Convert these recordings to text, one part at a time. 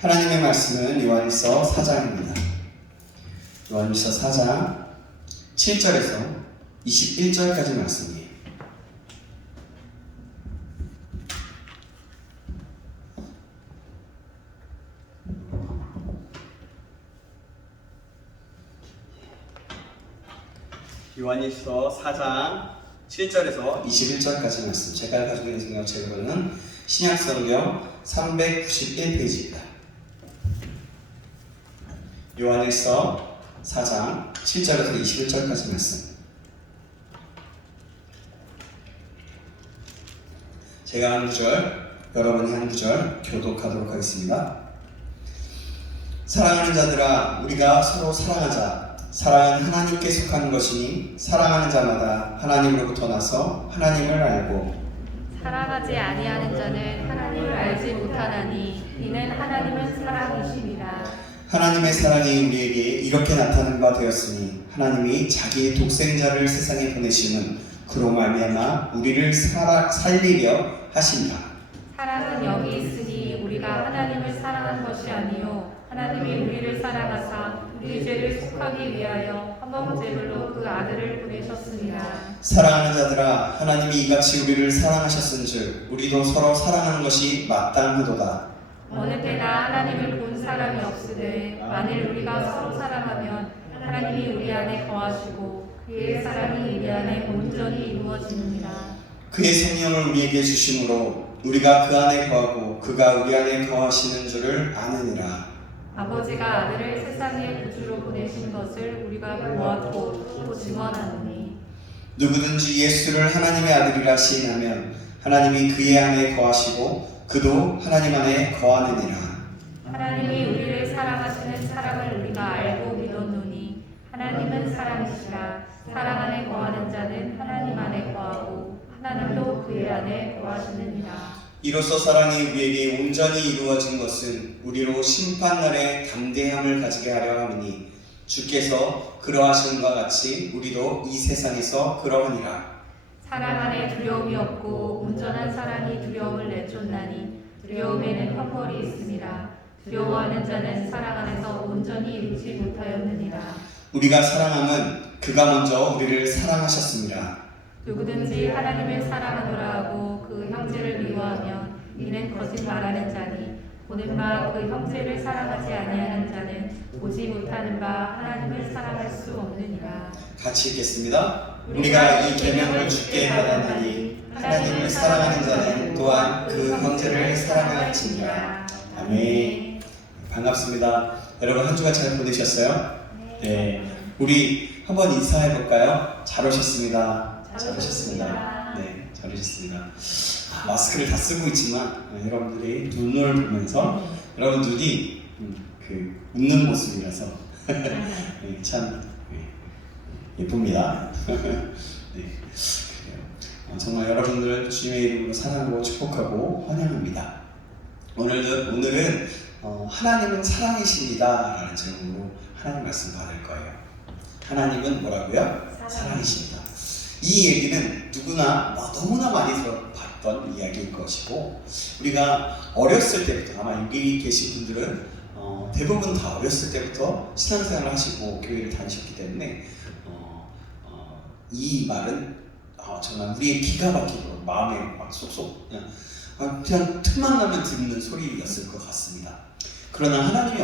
하나님의 말씀은 요한일서 4장입니다. 요한일서 4장 7절에서 21절까지 말씀이에요. 요한일서 4장 7절에서 21절까지 말씀. 제가 가지고 있는 성경책으로는 신약성경 391페이지입니다. 요한일서 4장 7절에서 21절까지 말씀. 제가 한 구절, 여러분이 한 구절 교독하도록 하겠습니다. 사랑하는 자들아, 우리가 서로 사랑하자. 사랑은 하나님께 속한 것이니 사랑하는 자마다 하나님으로부터 나서 하나님을 알고 사랑하지 아니하는 자는 하나님을 알지 못하나니 이는 하나님은 사랑이시니라. 하나님의 사랑이 우리에게 이렇게 나타난 바 되었으니 하나님이 자기의 독생자를 세상에 보내심은 그로 말미암아 우리를 살리려 하신다. 사랑은 여기 있으니 우리가 하나님을 사랑한 것이 아니요 하나님이 우리를 사랑하사 우리 죄를 속하기 위하여 한 번 제물로 그 아들을 보내셨습니다. 사랑하는 자들아, 하나님이 이같이 우리를 사랑하셨은즉 우리도 서로 사랑하는 것이 마땅하도다. 어느 때나 하나님을 본 사람이 없으되 만일 우리가 서로 사랑하면 하나님이 우리 안에 거하시고 그의 사랑이 우리 안에 온전히 이루어지느니라. 그의 성령을 우리에게 주심으로 우리가 그 안에 거하고 그가 우리 안에 거하시는 줄을 아느니라. 아버지가 아들을 세상의 구주로 보내신 것을 우리가 보았고 또 증언하노니 누구든지 예수를 하나님의 아들이라 시인하면 하나님이 그의 안에 거하시고 그도 하나님 안에 거하느니라. 하나님이 우리를 사랑하시는 사랑을 우리가 알고 믿었노니 하나님은 사랑이시라. 사랑 안에 거하는 자는 하나님 안에 거하고 하나님도 그의 안에 거하시느니라. 이로써 사랑이 우리에게 온전히 이루어진 것은 우리로 심판날에 담대함을 가지게 하려 함이니 주께서 그러하신 것 같이 우리도 이 세상에서 그러하니라. 사랑 안에 두려움이 없고 온전한 사랑이 두려움을 내쫓나니 두려움에는 형벌이 있음이라. 두려워하는 자는 사랑 안에서 온전히 이루지 못하였느니라. 우리가 사랑함은 그가 먼저 우리를 사랑하셨습니다. 누구든지 하나님을 사랑하노라 하고 그 형제를 미워하면 이는 거짓말하는 자니 보는 바 그 형제를 사랑하지 아니하는 자는 보지 못하는 바 하나님을 사랑할 수 없느니라. 같이 읽겠습니다. 우리가 이 계명을 주께 받았나니 하나님을 사랑하는 자는 또한 그 형제를 사랑할지니라. 아멘. 반갑습니다. 여러분 한 주간 잘 보내셨어요? 네. 우리 한번 인사해 볼까요? 잘 오셨습니다. 잘 오셨습니다. 네, 잘 오셨습니다. 마스크를 다 쓰고 있지만 여러분들이 눈을 보면서 여러분 눈이 웃는 모습이라서 네, 참 예쁩니다. 네, 그래요. 정말 여러분들 주님의 이름으로 사랑하고 축복하고 환영합니다. 오늘은 하나님은 사랑이십니다 라는 제목으로 하나님 말씀 받을 거예요. 하나님은 뭐라고요? 사랑이십니다. 이 얘기는 누구나 너무나 많이 들어봤던 이야기일 것이고 우리가 어렸을 때부터 아마 여기 계신 분들은 대부분 다 어렸을 때부터 신앙생활을 하시고 교회를 다니셨기 때문에 이 말은 정말 우리의 기가 막히고 마음에 막 쏙쏙 그냥 틈만 나면 듣는 소리였을 것 같습니다. 그러나 하나님이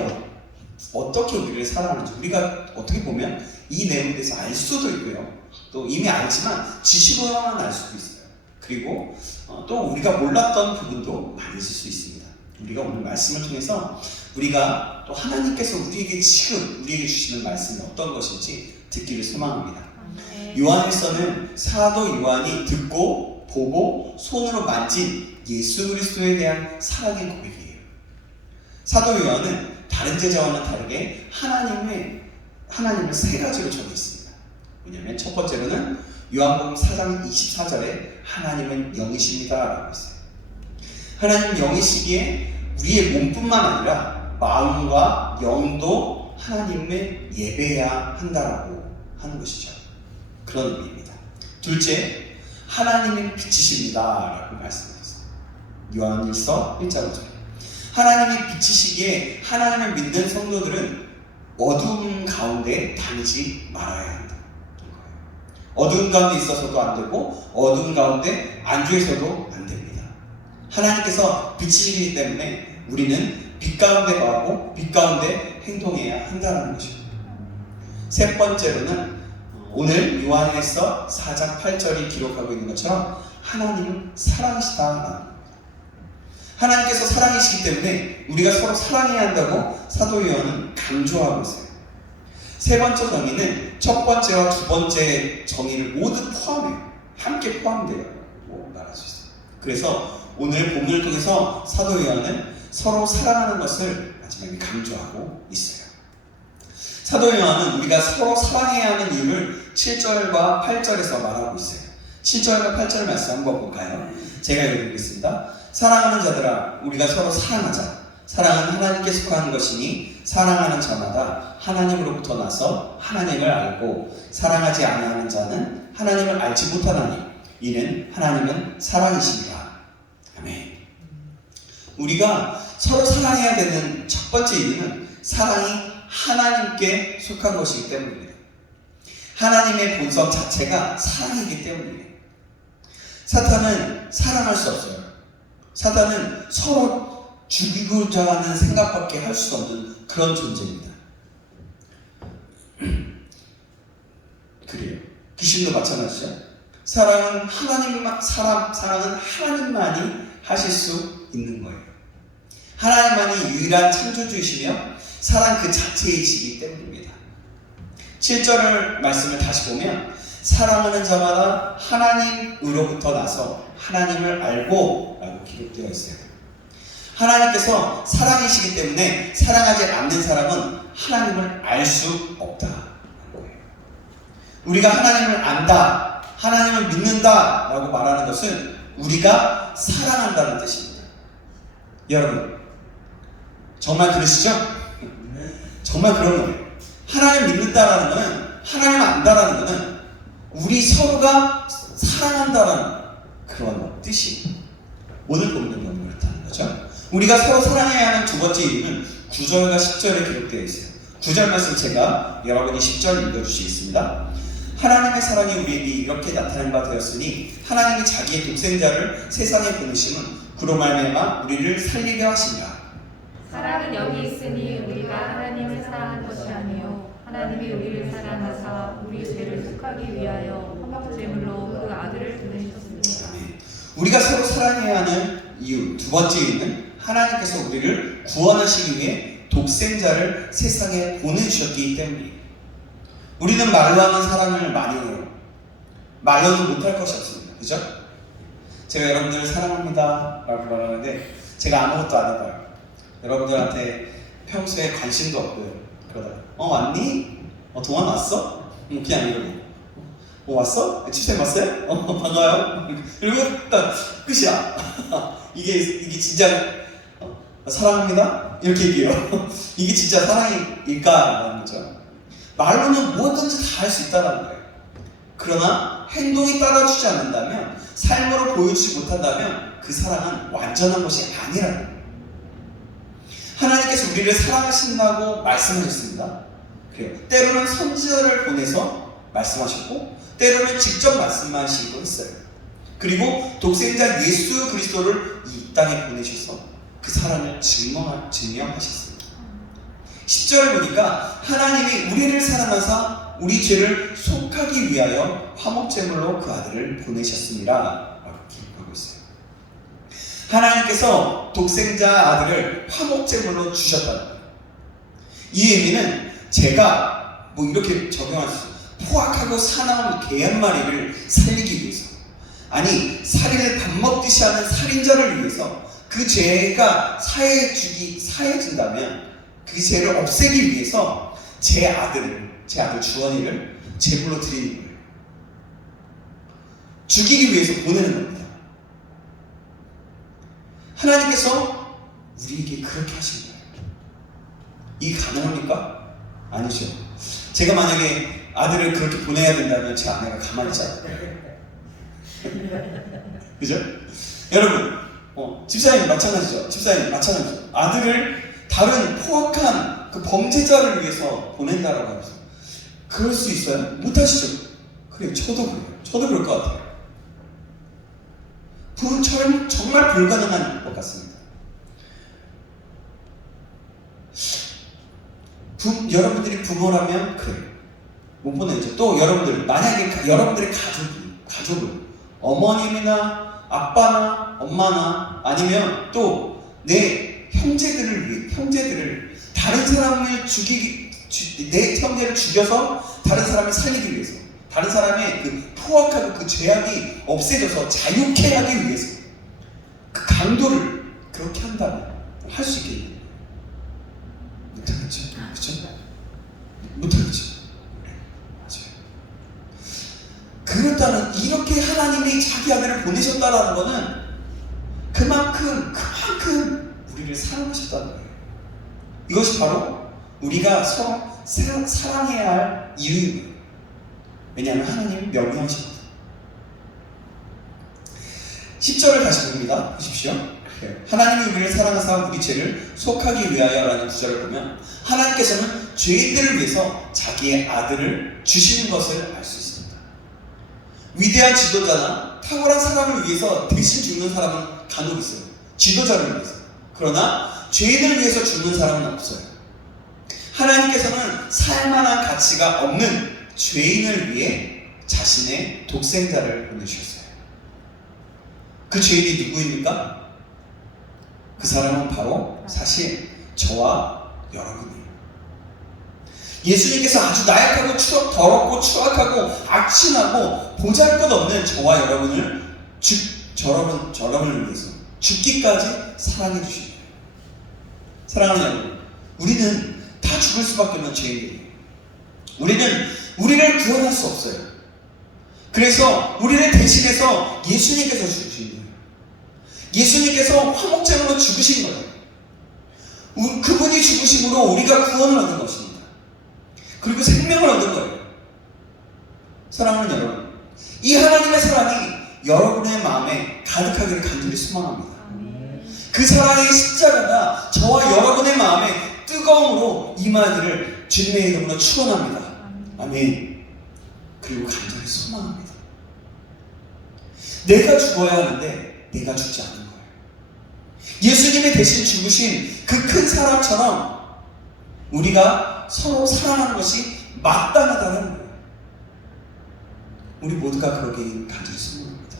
어떻게 우리를 사랑하는지 우리가 어떻게 보면 이 내용에 대해서 알 수도 있고요. 또 이미 알지만 지식으로만 알 수도 있어요. 그리고 또 우리가 몰랐던 부분도 많이 있을 수 있습니다. 우리가 오늘 말씀을 통해서 우리가 또 하나님께서 우리에게 지금 우리에게 주시는 말씀이 어떤 것인지 듣기를 소망합니다. 요한일서는 사도 요한이 듣고 보고 손으로 만진 예수 그리스도에 대한 사랑의 고백이에요. 사도 요한은 다른 제자와는 다르게 하나님을 세 가지로 정했습니다. 왜냐하면 첫 번째로는 요한복음 4장 24절에 하나님은 영이십니다 라고 했어요. 하나님은 영이시기에 우리의 몸뿐만 아니라 마음과 영도 하나님을 예배해야 한다라고 하는 것이죠. 그런 의미입니다. 둘째, 하나님은 빛이십니다 라고 말씀하셨어요. 요한일서 1장 5절에 하나님이 비치시기에 하나님을 믿는 성도들은 어두움 가운데 다니지 말아야 한다. 어두운 가운데 있어서도 안 되고 어두운 가운데 안주해 있어도 안 됩니다. 하나님께서 빛이시기 때문에 우리는 빛 가운데 거하고 빛 가운데 행동해야 한다는 것입니다. 세 번째로는 오늘 요한일서 4장 8절이 기록하고 있는 것처럼 하나님은 사랑이시다. 하나님께서 사랑이시기 때문에 우리가 서로 사랑해야 한다고 사도 요한은 강조하고 있어요. 세 번째 정의는 첫 번째와 두 번째 정의를 모두 포함해요. 함께 포함되어 말할 수 있어요. 그래서 오늘 본문을 통해서 사도 요한은 서로 사랑하는 것을 마지막에 강조하고 있어요. 사도 요한은 우리가 서로 사랑해야 하는 이유를 7절과 8절에서 말하고 있어요. 7절과 8절 말씀 한번 볼까요? 제가 읽어드리겠습니다. 사랑하는 자들아, 우리가 서로 사랑하자. 사랑은 하나님께 속한 것이니 사랑하는 자마다 하나님으로부터 나서 하나님을 알고 사랑하지 아니하는 자는 하나님을 알지 못하나니 이는 하나님은 사랑이십니다. 아멘. 우리가 서로 사랑해야 되는 첫 번째 이유는 사랑이 하나님께 속한 것이기 때문입니다. 하나님의 본성 자체가 사랑이기 때문이에요. 사탄은 사랑할 수 없어요. 사탄은 서로 죽이고자 하는 생각밖에 할 수 없는 그런 존재입니다. 그래요. 귀신도 마찬가지죠. 사랑은 사랑은 하나님만이 하실 수 있는 거예요. 하나님만이 유일한 창조주이시며 사랑 그 자체이시기 때문입니다. 7절 말씀을 다시 보면 사랑하는 자마다 하나님으로부터 나서 하나님을 알고 라고 기록되어 있어요. 하나님께서 사랑이시기 때문에 사랑하지 않는 사람은 하나님을 알 수 없다는 거예요. 우리가 하나님을 안다, 하나님을 믿는다 라고 말하는 것은 우리가 사랑한다는 뜻입니다. 여러분 정말 그러시죠? 정말 그런 거예요. 하나님 믿는다라는 것은, 하나님 안다라는 것은 우리 서로가 사랑한다라는 그런 뜻이 오늘 본문은 너무 그렇다는 거죠. 우리가 서로 사랑해야 하는 두 번째 이유는 9절과 10절에 기록되어 있어요. 9절 말씀 제가 여러분이 10절 읽어주시겠습니다. 하나님의 사랑이 우리에게 이렇게 나타낸 바 되었으니 하나님이 자기의 독생자를 세상에 보내심은 그로 말미암아 우리를 살리려 하심이라. 사랑은 여기 있으니 우리가 하나님을 사랑한 것이 아니요 하나님이 우리를 사랑하사 우리 죄를 속하기 위하여 화목제물로 그 아들을 보내셨습니다. 아멘. 우리가 서로 사랑해야 하는 이유 두 번째 이유는 하나님께서 우리를 구원하시기 위해 독생자를 세상에 보내주셨기 때문이에요. 우리는 말로 하는 사랑을 많이 해요. 말로는 못할 것이 없습니다. 그죠? 제가 여러분들을 사랑합니다 라고 말하는데 제가 아무것도 안 해봐요. 여러분들한테 평소에 관심도 없고요. 그러다가 왔니? 동안 왔어? 그냥 이러고 왔어? 집사님 왔어요? 반가워요. 그리고 딱 끝이야. 이게 진짜 사랑합니다? 이렇게 얘기해요. 이게 진짜 사랑일까라는 거죠. 말로는 뭐든지 다 할 수 있다는 거예요. 그러나 행동이 따라주지 않는다면, 삶으로 보여주지 못한다면 그 사랑은 완전한 것이 아니라는 거예요. 하나님께서 우리를 사랑하신다고 말씀하셨습니다. 그래요. 때로는 선지자를 보내서 말씀하셨고 때로는 직접 말씀하시기도 했어요. 그리고 독생자 예수 그리스도를 이 땅에 보내셔서 그 사랑을 증명하셨습니다. 10절을 보니까 하나님이 우리를 사랑하사 우리 죄를 속하기 위하여 화목제물로 그 아들을 보내셨습니다 라고 기록하고 있어요. 하나님께서 독생자 아들을 화목제물로 주셨다는 거예요. 이 의미는 제가 이렇게 적용할 수 있어요. 포악하고 사나운 개 한 마리를 살리기 위해서, 아니 살인을 밥 먹듯이 하는 살인자를 위해서 그 죄가 사해진다면 그 죄를 없애기 위해서 제 아들 주원이를 제물로 드리는 거예요. 죽이기 위해서 보내는 겁니다. 하나님께서 우리에게 그렇게 하신 거예요. 이게 가능합니까? 아니죠. 제가 만약에 아들을 그렇게 보내야 된다면 제 아내가 가만히 있지 않아요. 그죠? 여러분, 집사님 마찬가지죠. 집사님 마찬가지죠. 아들을 다른 포악한 그 범죄자를 위해서 보낸다라고 하면서 그럴 수 있어요? 못하시죠? 그래요. 저도 그래요. 저도 그럴 것 같아요. 부모처럼 정말 불가능한 것 같습니다. 여러분들이 부모라면 그래요. 못 보내죠. 또 여러분들, 만약에 여러분들의 가족을 어머님이나 아빠나 엄마나 아니면 또 내 형제들을 다른 사람을 내 형제를 죽여서 다른 사람을 살리기 위해서, 다른 사람의 그 포악하고 그 죄악이 없애져서 자유케 하기 위해서 그 강도를 그렇게 한다면 할 수 있겠네요. 못하겠죠? 그렇죠? 못하겠죠? 맞아요. 그렇다는, 이렇게 하나님이 자기 아들을 보내셨다라는 것은 그만큼 우리를 사랑하셨다는 거예요. 이것이 바로 우리가 서로 사랑해야 할 이유입니다. 왜냐하면 하나님이 명령하셨거든요. 10절을 다시 봅니다. 보십시오. 하나님이 우리를 사랑하사 우리 죄를 속하기 위하여라는 구절을 보면 하나님께서는 죄인들을 위해서 자기의 아들을 주시는 것을 알 수 있습니다. 위대한 지도자나 탁월한 사람을 위해서 대신 죽는 사람은 간혹 있어요. 지도자를 위해서. 그러나 죄인을 위해서 죽는 사람은 없어요. 하나님께서는 살만한 가치가 없는 죄인을 위해 자신의 독생자를 보내주셨어요. 그 죄인이 누구입니까? 그 사람은 바로 사실 저와 여러분이에요. 예수님께서 아주 나약하고 더럽고 추악하고 악취나고 보잘것없는 저와 여러분을 저러분을 위해서 죽기까지 사랑해 주시는 거예요. 사랑하는 여러분, 우리는 다 죽을 수밖에 없는 죄인들이에요. 우리를 구원할 수 없어요. 그래서 우리를 대신해서 예수님께서 죽으신 거예요. 예수님께서 화목제물로 죽으신 거예요. 그분이 죽으심으로 우리가 구원을 얻은 것입니다. 그리고 생명을 얻은 거예요. 사랑하는 여러분, 이 하나님의 사랑이 여러분의 마음에 가득하기를 간절히 소망합니다. 그 사랑의 십자가가 저와 여러분의 마음에 뜨거움으로 임하기를 주님의 이름으로 축원합니다. 아멘. 그리고 간절히 소망합니다. 내가 죽어야 하는데 내가 죽지 않는 거예요. 예수님이 대신 죽으신 그 큰 사랑처럼 우리가 서로 사랑하는 것이 마땅하다는 거예요. 우리 모두가 그러기를 간절히 소망합니다.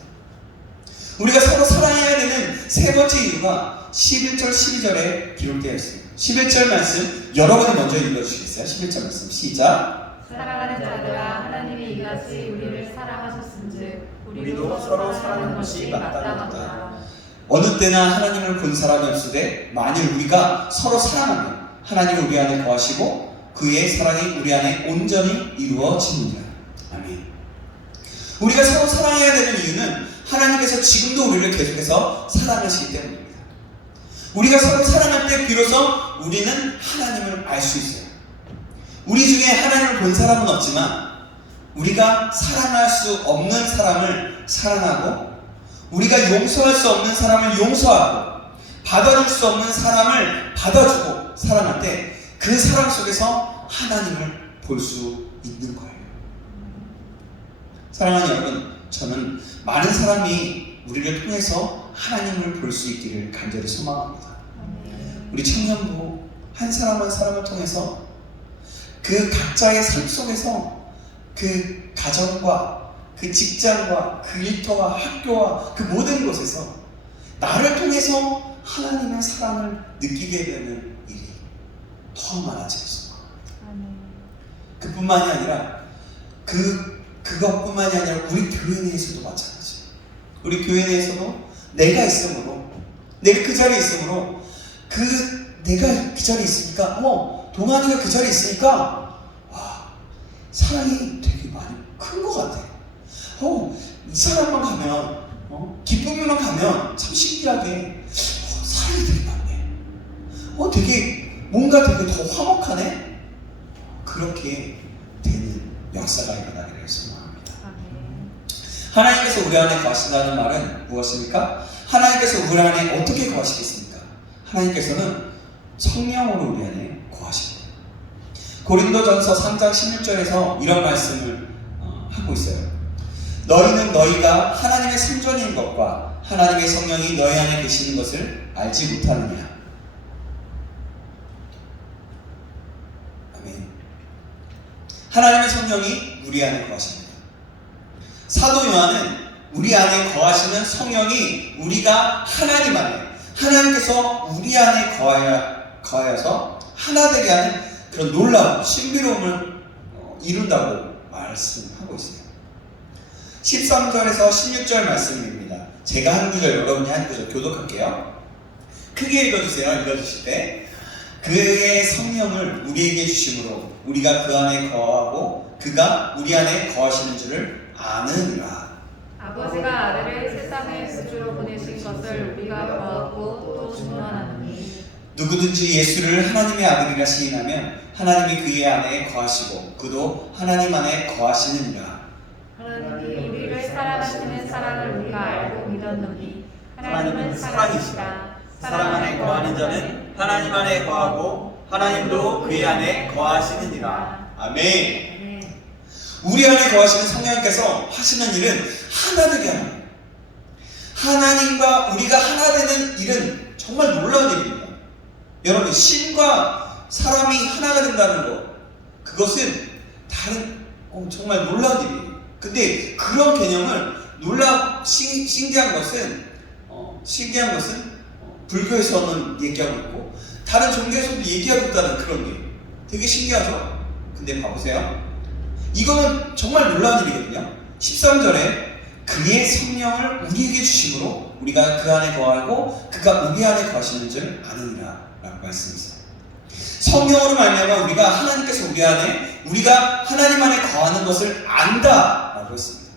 우리가 서로 사랑해야 되는 세 번째 이유가 11절 12절에 기록되어 있습니다. 11절 말씀 여러분이 먼저 읽어주시겠어요? 11절 말씀 시작. 사랑하는 자들아, 하나님이 이같이 우리를 사랑하셨은즉 우리도 서로 사랑하는 것이 마땅하다. 어느 때나 하나님을 본 사람이 없으되 만일 우리가 서로 사랑하면 하나님은 우리 안에 거하시고 그의 사랑이 우리 안에 온전히 이루어지느니라. 아멘. 우리가 서로 사랑해야 되는 이유는 하나님께서 지금도 우리를 계속해서 사랑하시기 때문입니다. 우리가 서로 사랑할 때 비로소 우리는 하나님을 알 수 있어요. 우리 중에 하나님을 본 사람은 없지만 우리가 사랑할 수 없는 사람을 사랑하고 우리가 용서할 수 없는 사람을 용서하고 받아줄 수 없는 사람을 받아주고 사랑할 때 그 사랑 속에서 하나님을 볼 수 있는 거예요. 사랑하는 여러분, 저는 많은 사람이 우리를 통해서 하나님을 볼 수 있기를 간절히 소망합니다. 우리 청년부 한 사람 한 사람을 통해서 그 각자의 삶 속에서 그 가정과 그 직장과 그 일터와 학교와 그 모든 곳에서 나를 통해서 하나님의 사랑을 느끼게 되는 일이 더 많아지겠습니다. 그뿐만이 아니라 그것뿐만이 아니라 우리 교회 내에서도 마찬가지예요. 우리 교회 내에서도 내가 있으므로, 내가 그 자리에 있으므로 내가 그 자리에 있으니까 동환이가 그 자리에 있으니까 사랑이 되게 많이 큰 것 같아. 이 사람만 가면 기쁨이만 가면 참 신기하게 사랑이 되게 많네. 되게 뭔가 되게 더 화목하네. 그렇게 되는 역사가 일어나기를 소망합니다. 하나님께서 우리 안에 거하신다는 말은 무엇입니까? 하나님께서 우리 안에 어떻게 거하시겠습니까? 하나님께서는 성령으로 우리 안에 거하십니다. 고린도전서 3장 16절에서 이런 말씀을 하고 있어요. 너희는 너희가 하나님의 성전인 것과 하나님의 성령이 너희 안에 계시는 것을 알지 못하느냐. 아멘. 하나님의 성령이 우리 안에 거하십니다. 사도 요한은 우리 안에 거하시는 성령이 우리가 하나님 안에, 하나님께서 우리 안에 거하여서 하나 되게 하는 그런 놀라운 신비로움을 이룬다고 말씀하고 있습니다. 13절에서 16절 말씀입니다. 제가 한 구절, 여러분이 한 구절 교독할게요. 크게 읽어주세요. 읽어주실 때 그의 성령을 우리에게 주심으로 우리가 그 안에 거하고 그가 우리 안에 거하시는 줄을 아느니라. 아버지가 아들을 세상의 구주로 보내신 것을 우리가 보았고 또 증언하노니 누구든지 예수를 하나님의 아들이라 시인하면 하나님이 그의 안에 거하시고 그도 하나님 안에 거하시느니라. 하나님이 우리를 사랑하시는 사랑을 우리가 알고 믿었노니 하나님은 사랑이시라. 사랑 안에 거하는 자는 하나님 안에 거하고 하나님도 그의 안에 거하시느니라. 아멘. 네. 우리 안에 거하시는 성령께서 하시는 일은 하나 되게 하는 거예요. 하나님과 우리가 하나 되는 일은 정말 놀라운 일입니다. 여러분, 신과 사람이 하나가 된다는 것, 그것은 다른 정말 놀라운 일이에요. 근데 그런 개념을 신기한 것은 불교에서는 얘기하고 있고 다른 종교에서도 얘기하고 있다는 그런 게 되게 신기하죠? 근데 봐보세요. 이거는 정말 놀라운 일이거든요. 13절에 그의 성령을 우리에게 주심으로 우리가 그 안에 거하고 그가 우리 안에 거하시는 줄 아느니라 라고 말씀했어요. 성령으로 말미암아 우리가 하나님께서 우리 안에, 우리가 하나님 안에 거하는 것을 안다 라고 했습니다.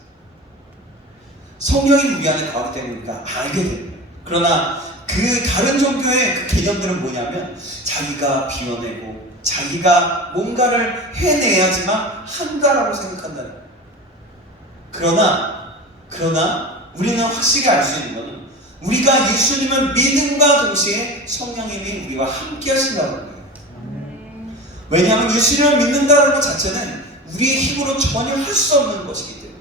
성령이 우리 안에 거하기 때문에 우리가 알게 됩니다. 그러나 그 다른 종교의 그 개념들은 뭐냐면 자기가 비워내고 자기가 뭔가를 해내야지만 한다라고 생각한다는 거예요. 그러나 우리는 확실히 알 수 있는 것은 우리가 예수님을 믿음과 동시에 성령님이 우리와 함께 하신다는 거예요. 왜냐하면 예수님을 믿는다는 것 자체는 우리의 힘으로 전혀 할 수 없는 것이기 때문에.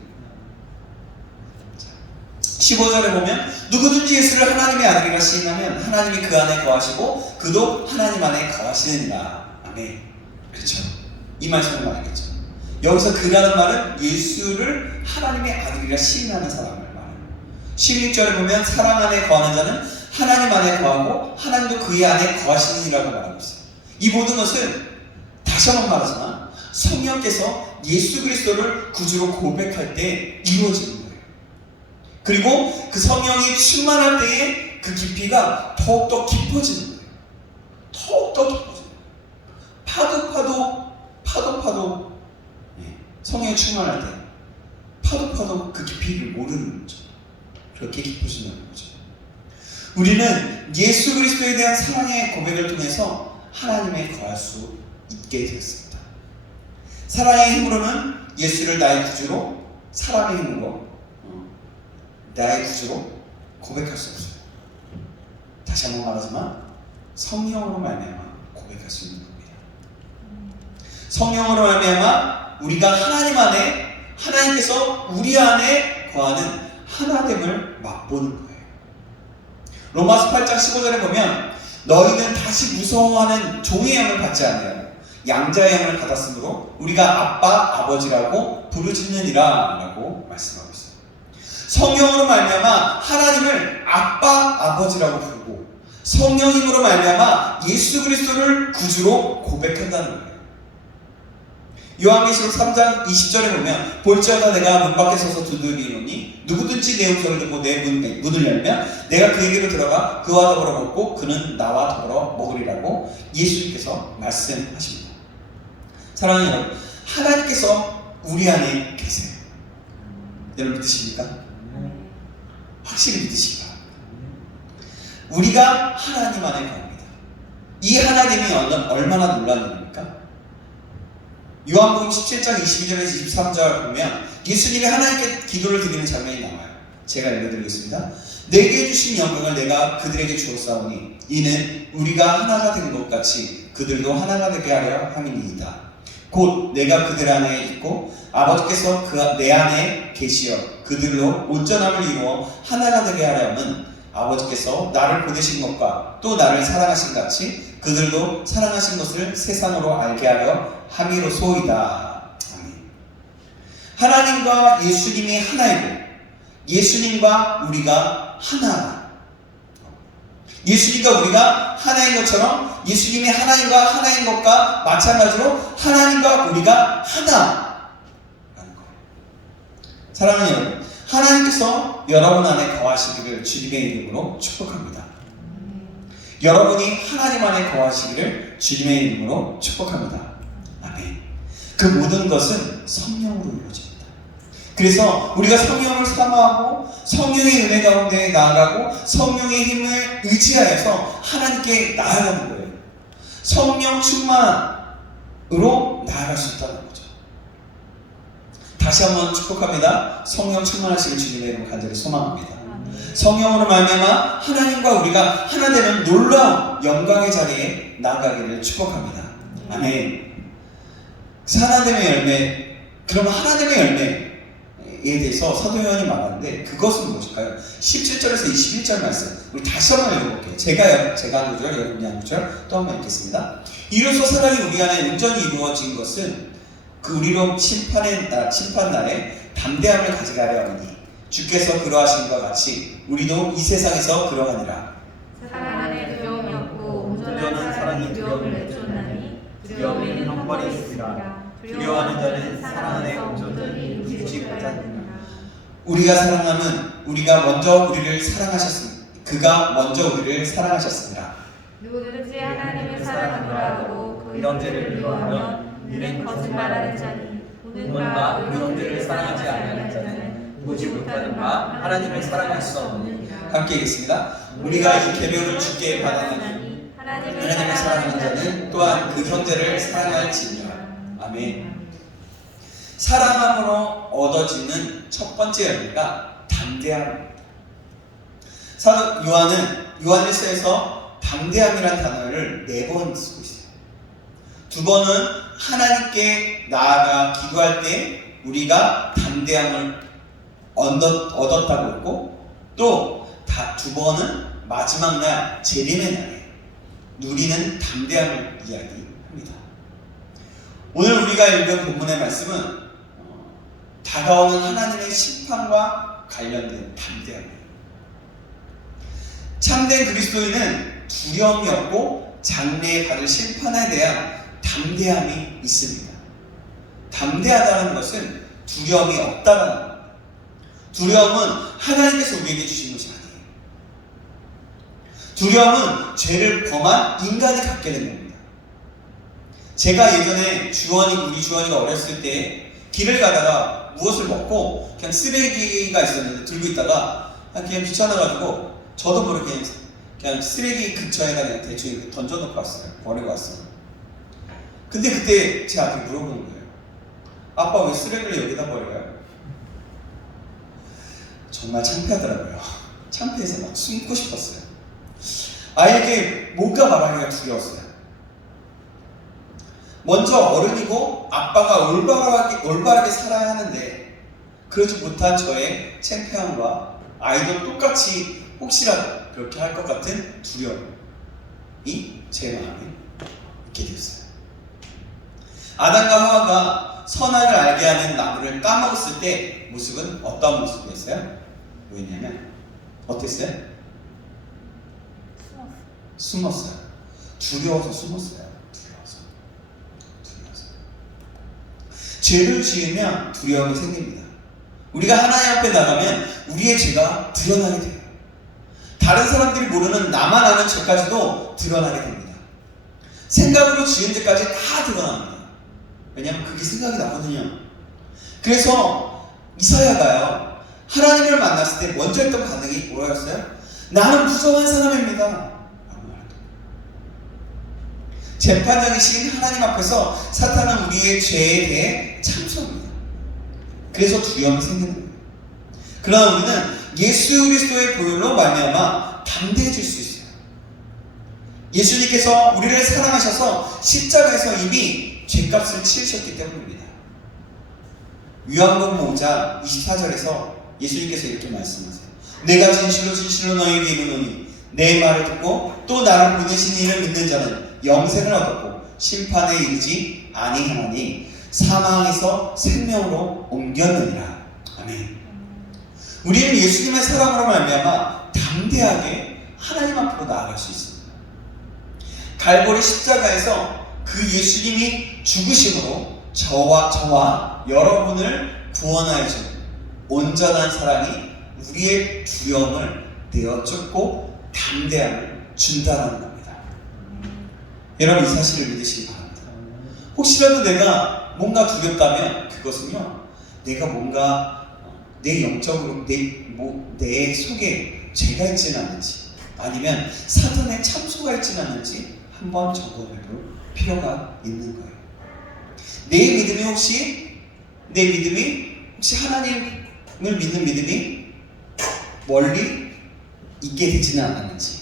15절에 보면 누구든지 예수를 하나님의 아들이라 시인하면 하나님이 그 안에 거하시고 그도 하나님 안에 거하시느니라. 아멘. 그렇죠. 이 말씀을 말하겠죠. 여기서 그라는 말은 예수를 하나님의 아들이라 시인하는 사람을 말해요. 16절에 보면 사랑 안에 거하는 자는 하나님 안에 거하고 하나님도 그의 안에 거하시느니라고 말하고 있어요. 이 모든 것은 다시 한번 말하지만 성령께서 예수 그리스도를 구주로 고백할 때 이루어지는 거예요. 그리고 그 성령이 충만할 때에 그 깊이가 더욱더 깊어지는 거예요. 더욱더 깊어져요. 파도 성령이 충만할 때 파도 그 깊이를 모르는 거죠. 그렇게 깊어진다는 거죠. 우리는 예수 그리스도에 대한 사랑의 고백을 통해서 하나님에 거할 수 있게 되었습니다. 사랑의 힘으로는 예수를 나의 구주로, 사랑의 힘으로 나의 구주로 고백할 수 없어요. 다시 한번 말하지만 성령으로 말미암아 고백할 수 있는 겁니다. 성령으로 말미암아 우리가 하나님 안에, 하나님께서 우리 안에 거하는 하나됨을 맛보는 거예요. 로마서 8장 15절에 보면 너희는 다시 무서워하는 종의 영을 받지 아니하고 양자의 영을 받았으므로 우리가 아빠, 아버지라고 부르짖느니라 라고 말씀하고 있어요. 성령으로 말미암아 하나님을 아빠, 아버지라고 부르고 성령님으로 말미암아 예수 그리스도를 구주로 고백한다는 거예요. 요한계시록 3장 20절에 보면 볼지어다 내가 문 밖에 서서 두드리노니 누구든지 내 음성을 듣고 내 문을 열면 내가 그에게로 들어가 그와 더불어 먹고 그는 나와 더불어 먹으리라고 예수님께서 말씀하십니다. 사랑하는 여러분, 하나님께서 우리 안에 계세요. 여러분 믿으십니까? 확실히 믿으시기 바랍니다. 우리가 하나님 안에 거합니다. 이 하나님이 얼마나 놀라운 일입니까? 요한복음 17장 22절에서 23절 보면 예수님이 하나님께 기도를 드리는 장면이 나와요. 제가 읽어드리겠습니다. 내게 주신 영광을 내가 그들에게 주었사오니 이는 우리가 하나가 된 것 같이 그들도 하나가 되게 하려 함이니이다. 곧 내가 그들 안에 있고 아버지께서 내 안에 계시어 그들로 온전함을 이루어 하나가 되게 하려면 아버지께서 나를 보내신 것과 또 나를 사랑하신 같이 그들도 사랑하신 것을 세상으로 알게 하려 함이로소이다. 아멘. 하나님과 예수님이 하나이고 예수님과 우리가 하나. 예수님과 우리가 하나인 것처럼 예수님이 하나님과 하나인 것과 마찬가지로 하나님과 우리가 하나라는 거예요. 사랑하는 여러분, 하나님께서 여러분 안에 거하시기를 주님의 이름으로 축복합니다. 여러분이 하나님 안에 거하시기를 주님의 이름으로 축복합니다. 아멘. 그 모든 것은 성령으로 이루어집니다. 그래서 우리가 성령을 사모하고 성령의 은혜 가운데 나아가고 성령의 힘을 의지하여서 하나님께 나아가는 거예요. 성령 충만으로 나아갈 수 있다는 거죠. 다시 한번 축복합니다. 성령 충만하시길 주님의 이름으로 간절히 소망합니다. 성령으로 말미암아 하나님과 우리가 하나 되는 놀라운 영광의 자리에 나아가기를 축복합니다. 아멘. 하나됨의 열매. 그러면 하나됨의 열매에 대해서 사도 요한이 말하는데 그것은 무엇일까요? 17절에서 21절 말씀 우리 다시 한번 읽어볼게요. 제가 한 구절, 여러분이 한 구절 또 한번 읽겠습니다. 이로써 사랑이 우리 안에 온전히 이루어진 것은 그 우리로 심판날에 담대함을 가져가려 하니 주께서 그러하신 것 같이 우리도 이 세상에서 그러하니라. 사랑 안에 두려움이 없고 온전한 사랑이 두려움을 내쫓나니 두려움에는 형벌이 있으리라. 두려워하는 자는 사랑 안에 온전히 이루지 못하느니라. 우리가 사랑하면 우리가 먼저 우리를 사랑하셨습니다. 그가 먼저 우리를 사랑하셨습니다. 누구든지 하나님을 사랑하노라 하고 그 형제를 미워하면 이는 거짓말하는 자니 보는 바 그 형제를 사랑하지 아니하는 자는 보지 못하는 바 하나님을 사랑할 수 없느니라. 함께 읽겠습니다. 우리가 이 계명을 주께 받았나니 하나님을 사랑하는 자는 또한 그 형제를 사랑할지니라. 아멘. 사랑함으로 얻어지는 첫 번째 열매가 담대함입니다. 사도 요한은 요한일서에서 담대함이라는 단어를 4번 쓰고 있어요. 2번은 하나님께 나아가 기도할 때 우리가 담대함을 얻었다고 했고 또 2번은 마지막 날 재림의 날에 누리는 담대함을 이야기합니다. 오늘 우리가 읽은 본문의 말씀은 다가오는 하나님의 심판과 관련된 담대함이에요. 참된 그리스도인은 두려움이 없고 장래에 받을 심판에 대한 담대함이 있습니다. 담대하다는 것은 두려움이 없다는 겁니다. 두려움은 하나님께서 우리에게 주신 것이 아니에요. 두려움은 죄를 범한 인간이 갖게 된 겁니다. 제가 예전에 우리 주원이가 어렸을 때 길을 가다가 무엇을 먹고 그냥 쓰레기가 있었는데 들고 있다가 그냥 귀찮아가지고 저도 모르게 그냥 쓰레기 근처에다 그냥 대충 던져놓고 왔어요. 버리고 왔어요. 근데 그때 제 아들이 물어보는 거예요. 아빠 왜 쓰레기를 여기다 버려요? 정말 창피하더라고요. 창피해서 막 숨고 싶었어요. 아이에게 뭔가 말하기가 두려웠어요. 먼저 어른이고 아빠가 올바르게 살아야 하는데 그러지 못한 저의 창피함과 아이도 똑같이 혹시라도 그렇게 할 것 같은 두려움이 제 마음에 있게 되었어요. 아담과 하와가 선악을 알게 하는 나무를 까먹었을 때 모습은 어떤 모습이었어요? 뭐였냐면 어땠어요? 숨었어요. 두려워서 숨었어요. 죄를 지으면 두려움이 생깁니다. 우리가 하나님 앞에 나가면 우리의 죄가 드러나게 돼요. 다른 사람들이 모르는 나만 아는 죄까지도 드러나게 됩니다. 생각으로 지은 죄까지 다 드러납니다. 왜냐하면 그게 생각이 나거든요. 그래서 이사야가요 하나님을 만났을 때 먼저 했던 반응이 뭐였어요? 나는 무서운 사람입니다 라고 말했던 재판장이신 하나님 앞에서 사탄은 우리의 죄에 대해 참소합니다. 그래서 두려움이 생기는 거예요. 그러나 우리는 예수 그리스도의 보혈로 말미암아 담대해질 수 있어요. 예수님께서 우리를 사랑하셔서 십자가에서 이미 죄값을 치르셨기 때문입니다. 요한복음 5장 24절에서 예수님께서 이렇게 말씀하세요. 내가 진실로 진실로 너희에게 이르노니 내 말을 듣고 또 나를 보내신 이를 믿는 자는 영생을 얻었고 심판에 이르지 아니하나니 사망에서 생명으로 옮겼느니라. 아멘. 우리는 예수님의 사랑으로 말미암아 담대하게 하나님 앞으로 나아갈 수 있습니다. 갈보리 십자가에서 그 예수님이 죽으심으로 저와 여러분을 구원하여 준 온전한 사랑이 우리의 두려움을 내어쫓고 담대함을 준다는 겁니다. 여러분 이 사실을 믿으시기 바랍니다. 혹시라도 내가 뭔가 두렵다면 그것은요, 내가 뭔가 내 영적으로 내 속에 죄가 있지는 않은지 아니면 사탄의 참소가 있지는 않은지 한번 점검해볼 필요가 있는 거예요. 내 믿음이 혹시 하나님을 믿는 믿음이 멀리 있게 되지는 않았는지,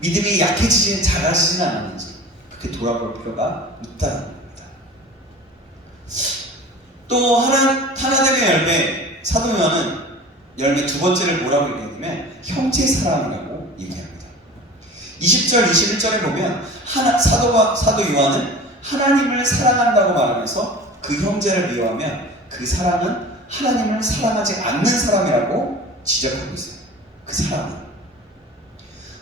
믿음이 작아지지는 않았는지 그렇게 돌아볼 필요가 있다는 겁니다. 또 하나됨의 열매, 사도 요한은 열매 두 번째를 뭐라고 얘기하냐면 형제 사랑이라고 얘기합니다. 20절, 21절에 보면 사도 요한은 하나님을 사랑한다고 말하면서 그 형제를 미워하면 그 사람은 하나님을 사랑하지 않는 사람이라고 지적하고 있어요. 그 사람은.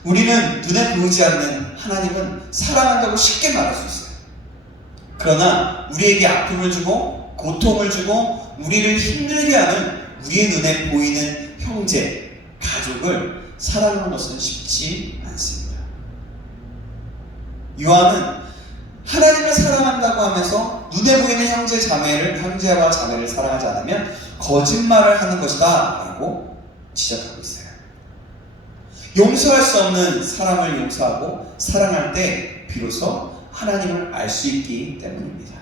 우리는 눈에 보이지 않는 하나님은 사랑한다고 쉽게 말할 수 있어요. 그러나 우리에게 아픔을 주고 고통을 주고 우리를 힘들게 하는 우리의 눈에 보이는 형제, 가족을 사랑하는 것은 쉽지 않습니다. 요한은 하나님을 사랑한다고 하면서 눈에 보이는 형제와 자매를 사랑하지 않으면 거짓말을 하는 것이다 라고 지적하고 있어요. 용서할 수 없는 사람을 용서하고 사랑할 때 비로소 하나님을 알 수 있기 때문입니다.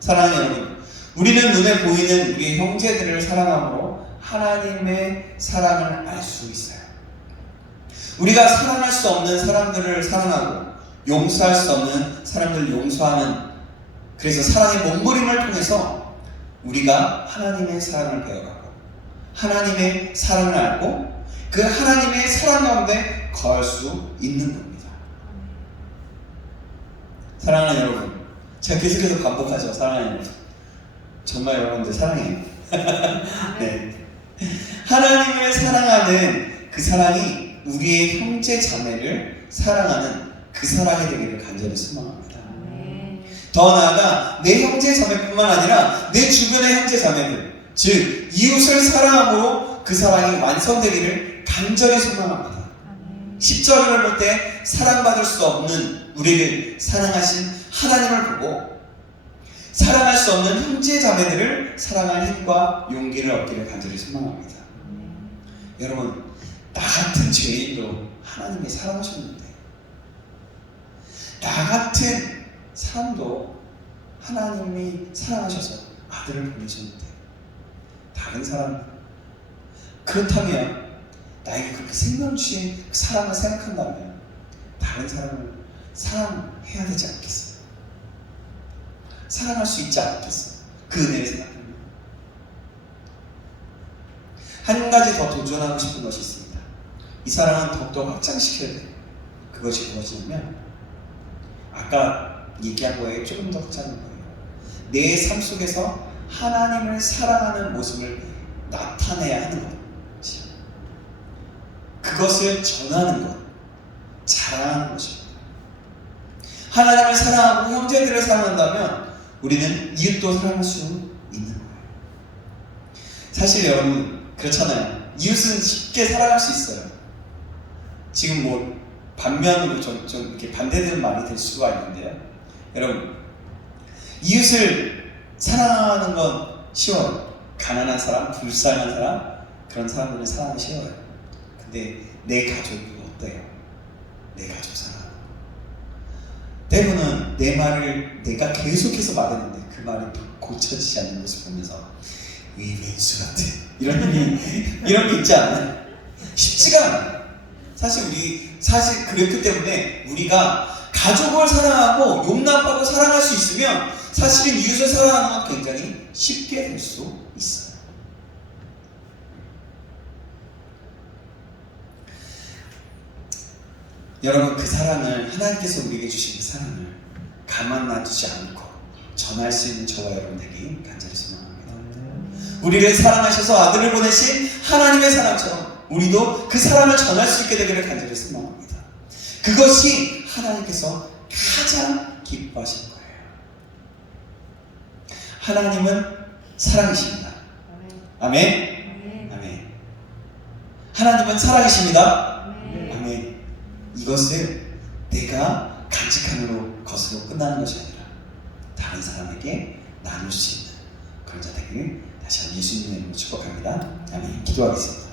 사랑하는 여러분, 우리는 눈에 보이는 우리의 형제들을 사랑함으로 하나님의 사랑을 알 수 있어요. 우리가 사랑할 수 없는 사람들을 사랑하고 용서할 수 없는 사람들을 용서하는, 그래서 사랑의 몸부림을 통해서 우리가 하나님의 사랑을 배워가고 하나님의 사랑을 알고 그 하나님의 사랑 가운데 거할 수 있는 겁니다. 사랑하는 여러분, 제가 계속해서 반복하죠. 사랑하는 여러분, 정말 여러분들 사랑해요. 네. 하나님을 사랑하는 그 사랑이 우리의 형제 자매를 사랑하는 그 사랑이 되기를 간절히 소망합니다. 더 나아가 내 형제 자매뿐만 아니라 내 주변의 형제 자매들, 즉 이웃을 사랑함으로 그 사랑이 완성되기를 간절히 소망합니다. 10절을 볼 때 사랑받을 수 없는 우리를 사랑하신 하나님을 보고 사랑할 수 없는 형제 자매들을 사랑할 힘과 용기를 얻기를 간절히 소망합니다. 여러분, 나 같은 죄인도 하나님이 사랑하셨는데, 나 같은 사람도 하나님이 사랑하셔서 아들을 보내셨는데, 다른 사람, 그렇다면 나에게 그렇게 생명 주신 그 사랑을 생각한다면 다른 사람을 사랑해야 되지 않겠어요? 사랑할 수 있지 않겠어요? 그 은혜를 생각하면. 한 가지 더 도전하고 싶은 것이 있습니다. 이 사랑은 더욱더 확장시켜야 돼요. 그것이 무엇이냐면 아까 얘기한 거에 조금 더 확장하는 거예요. 내 삶 속에서 하나님을 사랑하는 모습을 나타내야 하는 것, 그것을 전하는 것, 자랑하는 것입니다. 하나님을 사랑하고 형제들을 사랑한다면 우리는 이웃도 사랑할 수 있는 거예요. 사실 여러분 그렇잖아요. 이웃은 쉽게 사랑할 수 있어요. 지금 뭐 반면으로 좀 이렇게 반대되는 말이 될 수가 있는데요. 여러분, 이웃을 사랑하는 건 쉬워요. 가난한 사람, 불쌍한 사람, 그런 사람들을 사랑하기 쉬워요. 근데 내 가족이 어때요? 내 가족 사랑하는 거. 때로는 내 말을 내가 계속해서 말했는데 그 말이 고쳐지지 않는 것을 보면서 웬수 같은 이런 게 있지 않나요? 쉽지가 않아요. 사실 그렇기 때문에 우리가 가족을 사랑하고 용납하고 사랑할 수 있으면 사실은 이웃을 사랑하는 건 굉장히 쉽게 될 수 있어요. 여러분, 그 사랑을, 하나님께서 우리에게 주신 그 사랑을 가만 놔두지 않고 전할 수 있는 저와 여러분 되기 간절히 소망합니다. 우리를 사랑하셔서 아들을 보내신 하나님의 사랑처럼 우리도 그 사랑을 전할 수 있게 되기를 간절히 소망합니다. 그것이 하나님께서 가장 기뻐하실 거예요. 하나님은 사랑이십니다. 아멘. 아멘. 하나님은 사랑이십니다. 아멘. 이것을 내가 간직함으로 것으로 끝나는 것이 아니라 다른 사람에게 나눌 수 있는 그런 자 되기를 다시 한번 예수님의 이름으로 축복합니다. 아멘. 기도하겠습니다.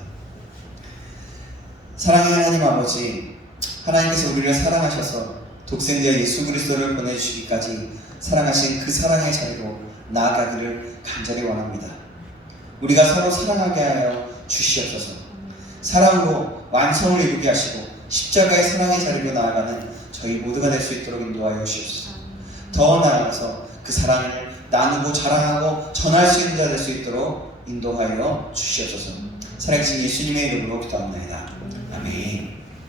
사랑의 하나님 아버지, 하나님께서 우리를 사랑하셔서 독생자 예수 그리스도를 보내주시기까지 사랑하신 그 사랑의 자리로 나아가기를 간절히 원합니다. 우리가 서로 사랑하게 하여 주시옵소서. 사랑으로 완성을 이루게 하시고 십자가의 사랑의 자리로 나아가는 저희 모두가 될 수 있도록 인도하여 주시옵소서. 더 나아가서 그 사랑을 나누고 자랑하고 전할 수 있는 자 될 수 있도록 인도하여 주시옵소서. 살아계신 예수님의 이름으로 기도합니다. 아멘.